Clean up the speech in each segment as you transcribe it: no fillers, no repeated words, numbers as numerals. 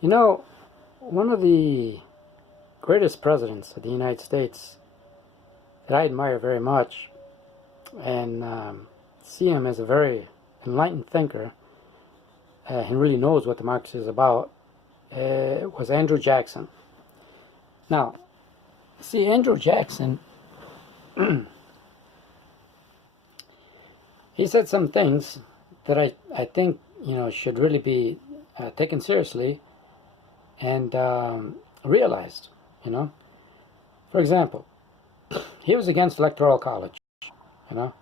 You know, one of the greatest presidents of the United States that I admire very much and see him as a very enlightened thinker and really knows what democracy is about was Andrew Jackson. Now, see, Andrew Jackson, he said some things that I think, should really be taken seriously and realized, For example, he was against electoral college, you know.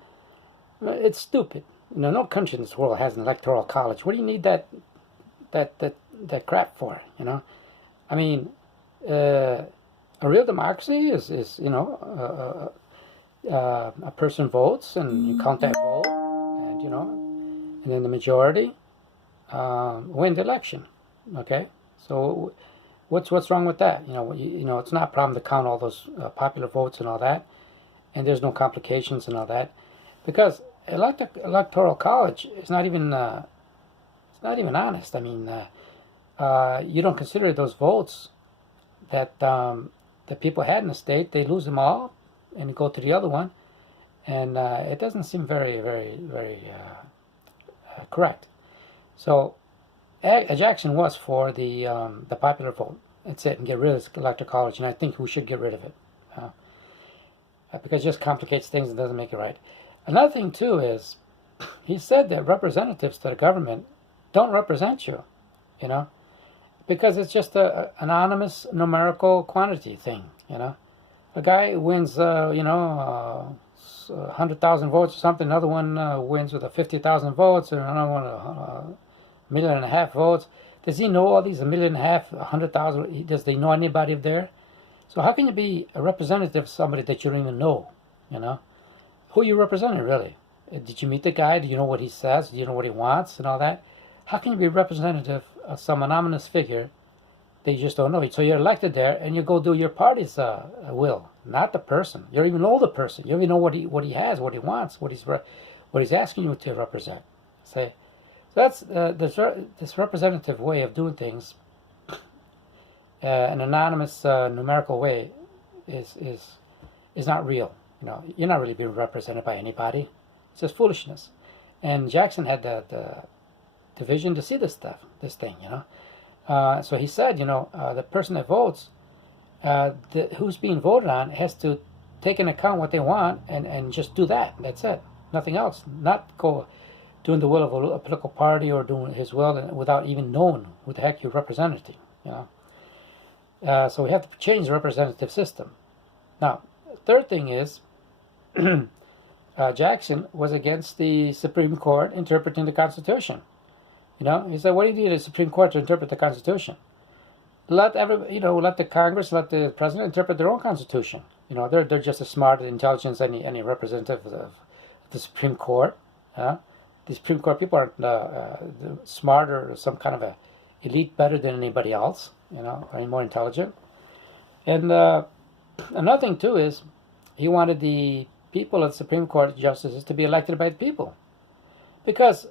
It's stupid. No country in this world has an electoral college. What do you need that crap for, I mean, a real democracy is a person votes and you count that vote, and then the majority win the election. Okay, so what's wrong with that? It's not a problem to count all those popular votes and all that, and there's no complications and all that, because electoral college is not even honest. I mean, you don't consider those votes that the people had in the state. They lose them all and go to the other one, and it doesn't seem very, very, very correct. So Jackson was for the popular vote. That's it, and get rid of electoral college, and I think we should get rid of it because it just complicates things and doesn't make it right. Another thing too is he said that representatives to the government don't represent you, because it's just a anonymous numerical quantity thing. A guy wins 100,000 votes or something, another one wins with 50,000 votes, and another one 1.5 million votes. Does he know all these 1.5 million, 100,000? Does he know anybody there? So how can you be a representative of somebody that you don't even know? Who are you representing, really? Did you meet the guy? Do you know what he says? Do you know what he wants and all that? How can you be a representative of some anonymous figure that you just don't know? So you're elected there, and you go do your party's will, not the person. You don't even know the person. You don't even know what he has, what he wants, what he's asking you to represent. Say, so that's this representative way of doing things. An anonymous numerical way is not real. You're not really being represented by anybody. It's just foolishness. And Jackson had the vision to see this thing. So he said, the person that votes, who's being voted on, has to take into account what they want and just do that. That's it. Nothing else. Not go doing the will of a political party or doing his will without even knowing who the heck you're representing. So we have to change the representative system. Now, third thing is, Jackson was against the Supreme Court interpreting the Constitution. He said, "What do you need a Supreme Court to interpret the Constitution? Let the Congress, let the president interpret their own Constitution. They're just as smart and intelligent as any representative of the Supreme Court. The Supreme Court people aren't smarter or some kind of a elite better than anybody else. Or any more intelligent. And another thing too is he wanted the people of the Supreme Court justices to be elected by the people, because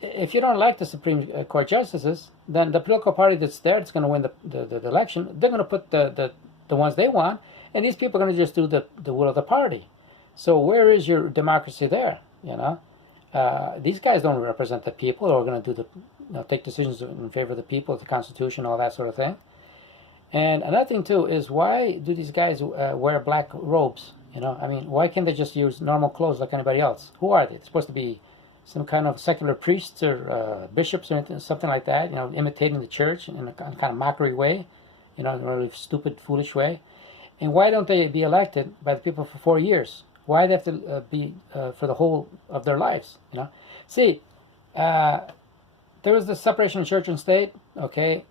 if you don't elect the Supreme Court justices, then the political party that's going to win the election, they're going to put the ones they want, and these people are going to just do the will of the party. So where is your democracy there? These guys don't represent the people, or are going to do take decisions in favor of the people, the Constitution, all that sort of thing. And another thing too is, why do these guys wear black robes? Why can't they just use normal clothes like anybody else? Who are they? They're supposed to be some kind of secular priests or bishops or anything, something like that, imitating the church in a kind of mockery way, in a really stupid, foolish way. And why don't they be elected by the people for 4 years? Why do they have to be for the whole of their lives? See, there was the separation of church and state, okay,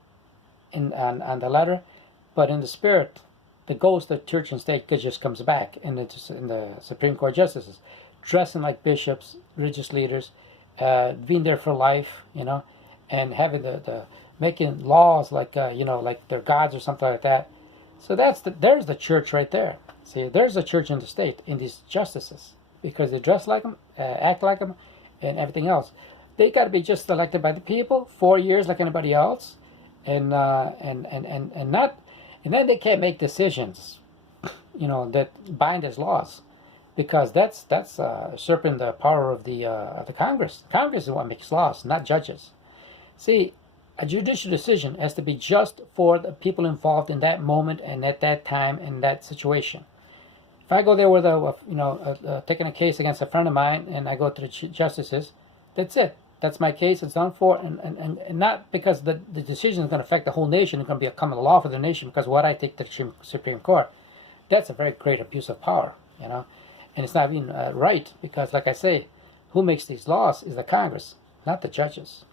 on the letter, but in the spirit, the ghost of church and state just comes back in the Supreme Court justices, dressing like bishops, religious leaders, being there for life, and having the making laws like like they're gods or something like that. So there's the church right there. See, there's the church in the state in these justices, because they dress like them, act like them, and everything else. They got to be just elected by the people, 4 years like anybody else, and then they can't make decisions, that bind as laws, because that's usurping the power of the Congress. Congress is what makes laws, not judges. See, a judicial decision has to be just for the people involved in that moment and at that time in that situation. If I go there with taking a case against a friend of mine, and I go to the justices, that's it. That's my case. It's done for, and not because the decision is going to affect the whole nation. It's going to become a law for the nation because what I take to the Supreme Court. That's a very great abuse of power, and it's not even right, because, like I say, who makes these laws is the Congress, not the judges.